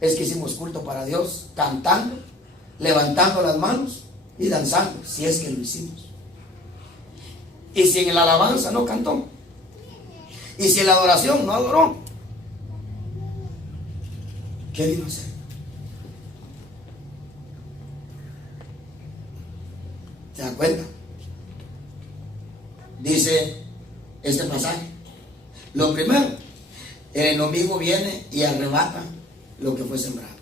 es que hicimos culto para Dios, cantando, levantando las manos y danzando, si es que lo hicimos. Y si en la alabanza no cantó, y si en la adoración no adoró, ¿qué vino a hacer? ¿Se dan cuenta? Dice este pasaje, lo primero, el enemigo viene y arrebata lo que fue sembrado.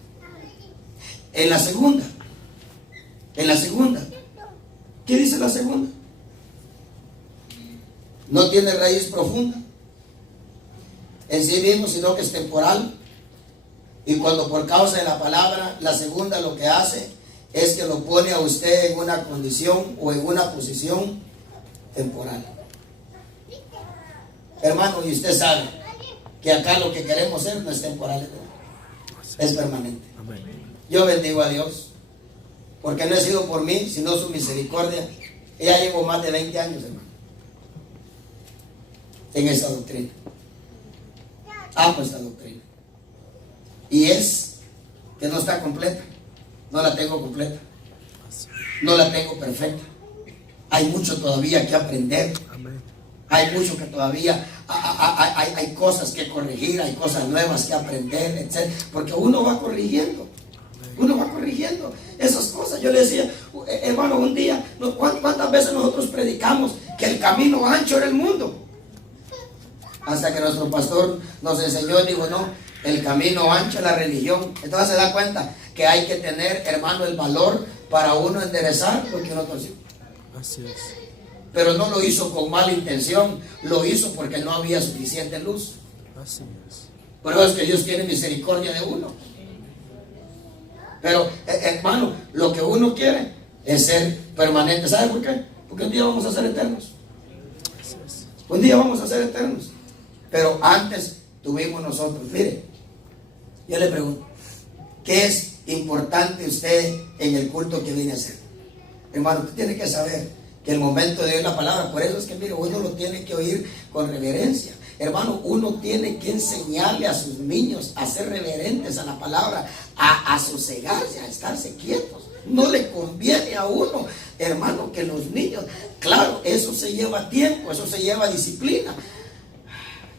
En la segunda, ¿qué dice la segunda? no tiene raíz profunda en sí mismo, sino que es temporal. Y cuando por causa de la palabra, la segunda lo que hace es que lo pone a usted en una condición o en una posición temporal. Hermano, y usted sabe que acá lo que queremos ser no es temporal, es permanente. Amén. Yo bendigo a Dios, porque no he sido por mí, sino su misericordia. Ya llevo más de 20 años, hermano, en esta doctrina. Amo esta doctrina. Y es que no está completa. No la tengo completa. No la tengo perfecta. Hay mucho todavía que aprender. Amén. Hay mucho que todavía hay cosas que corregir, hay cosas nuevas que aprender, etc. Porque uno va corrigiendo. Uno va corrigiendo esas cosas. Yo le decía, hermano, un día, ¿cuántas veces nosotros predicamos que el camino ancho era el mundo? Hasta que nuestro pastor nos enseñó, dijo, no, el camino ancho es la religión. Entonces se da cuenta que hay que tener, hermano, el valor para uno enderezar lo que uno torció. Así es. Pero no lo hizo con mala intención, lo hizo porque no había suficiente luz. Así es. Por eso es que Dios tiene misericordia de uno. Pero, hermano, lo que uno quiere es ser permanente. ¿Sabe por qué? Porque un día vamos a ser eternos. Así es. Un día vamos a ser eternos. Pero antes tuvimos nosotros. Mire, yo le pregunto, ¿qué es importante usted en el culto que viene a hacer? Hermano, usted tiene que saber que el momento de oír la palabra, por eso es que, mire, uno lo tiene que oír con reverencia. Hermano, uno tiene que enseñarle a sus niños a ser reverentes a la palabra, a sosegarse, a estarse quietos. No le conviene a uno, hermano, que los niños, claro, eso se lleva tiempo, eso se lleva disciplina,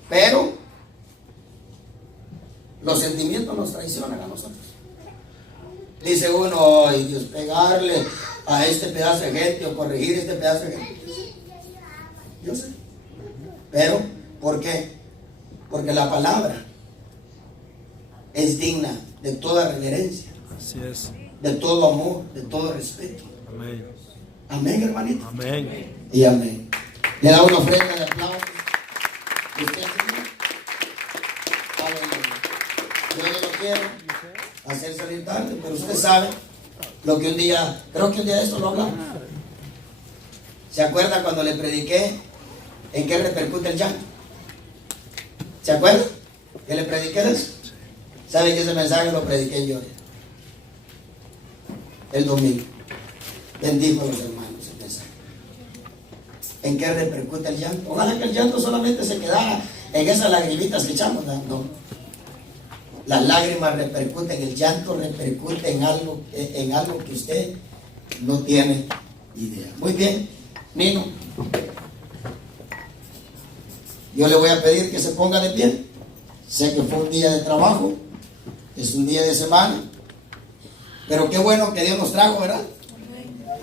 pero los sentimientos nos traicionan a nosotros. Dice uno, ay Dios, pegarle a este pedazo de gente o corregir este pedazo de gente. Yo sé. Pero, ¿por qué? Porque la palabra es digna de toda reverencia, Así es. de todo amor, de todo respeto. Amén. Amén, hermanito. Amén. Y amén. Le da una ofrenda de aplauso. ¿Usted, Señor? Aleluya. Yo no lo quiero hacer salir tarde, pero usted sabe lo que un día, creo que un día de esto lo hablamos. ¿Se acuerda cuando le prediqué en qué repercute el llanto? ¿Se acuerda? Que le prediqué de eso. ¿Sabe que ese mensaje lo prediqué yo el domingo? Bendijo a los hermanos el mensaje. ¿En qué repercute el llanto? Ojalá que el llanto solamente se quedara en esas lagrimitas que echamos, no. Las lágrimas repercuten, el llanto repercute en algo que usted no tiene idea. Muy bien, Nino. Yo le voy a pedir que se ponga de pie. Sé que fue un día de trabajo, es un día de semana, pero qué bueno que Dios nos trajo, ¿verdad?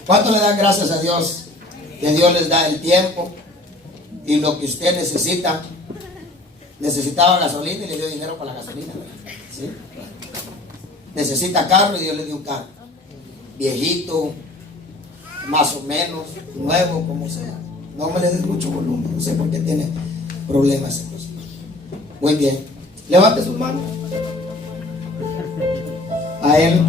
¿Cuánto le dan gracias a Dios? Que Dios les da el tiempo y lo que usted necesita. Necesitaba gasolina y le dio dinero para la gasolina, ¿verdad? ¿Sí? Necesita carro y Dios le dio un carro. Viejito, más o menos, nuevo, como sea. No me le des mucho volumen, no sé por qué tiene problemas. Muy bien. Levante sus manos. A Él.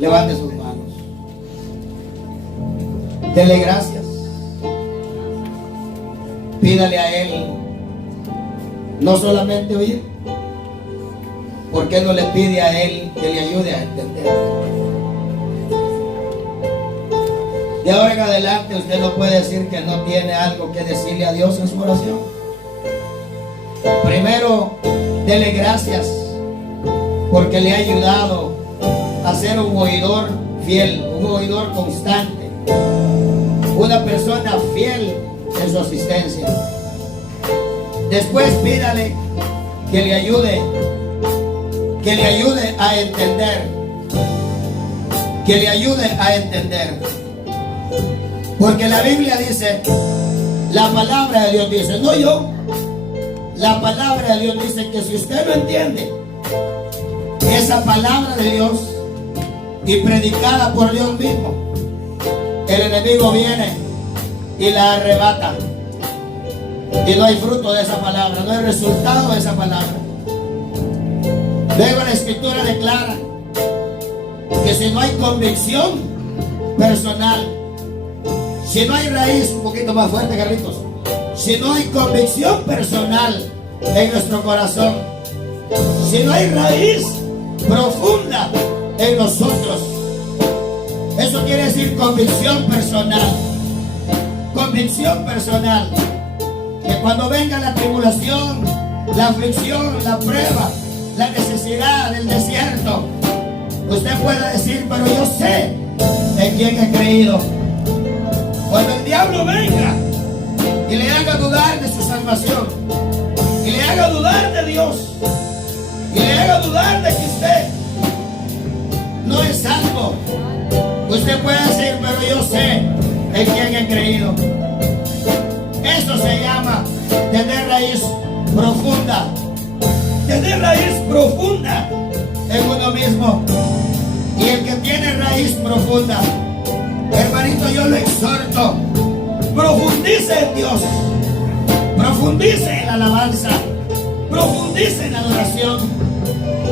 Levante sus manos. Dele gracias. Pídale a Él no solamente oír. ¿Por qué no le pide a Él que le ayude a entender? De ahora en adelante usted no puede decir que no tiene algo que decirle a Dios en su oración. Primero, dele gracias porque le ha ayudado a ser un oidor fiel, un oidor constante, una persona fiel en su asistencia. Después pídale que le ayude a entender, que le ayude a entender, porque la Biblia dice, la palabra de Dios dice, no yo, la palabra de Dios dice que si usted no entiende esa palabra de Dios y predicada por Dios mismo, el enemigo viene y la arrebata. Y no hay fruto de esa palabra, no hay resultado de esa palabra. Luego la escritura declara que si no hay convicción personal, si no hay raíz, un poquito más fuerte, Carlitos, si no hay convicción personal en nuestro corazón, si no hay raíz profunda en nosotros, eso quiere decir convicción personal. Convicción personal. Que cuando venga la tribulación, la aflicción, la prueba, la necesidad, el desierto, usted pueda decir, pero yo sé en quién he creído. Cuando el diablo venga y le haga dudar de su salvación, y le haga dudar de Dios, y le haga dudar de que usted no es salvo, usted puede decir, pero yo sé en quién he creído. Eso se llama tener raíz profunda. Tener raíz profunda en uno mismo. Y el que tiene raíz profunda, hermanito, yo lo exhorto, profundice en Dios, profundice en la alabanza, profundice en la adoración,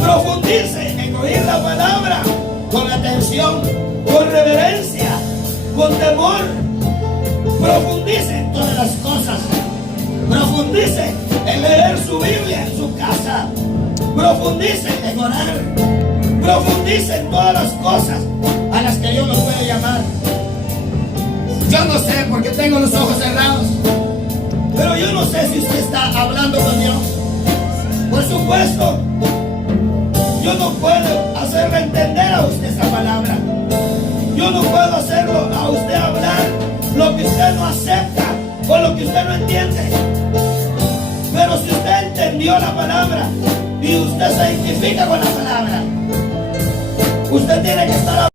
profundice en oír la palabra con atención, con reverencia, con temor. Profundice en todas las cosas. Profundice en leer su Biblia en su casa. Profundice en orar. Profundice en todas las cosas a las que Dios nos puede llamar. Yo no sé porque tengo los ojos cerrados, pero yo no sé si usted está hablando con Dios. Por supuesto, yo no puedo hacerle entender a usted esa palabra. Yo no puedo hacerlo a usted hablar lo que usted no acepta o lo que usted no entiende. Pero si usted entendió la palabra y usted se identifica con la palabra, usted tiene que estar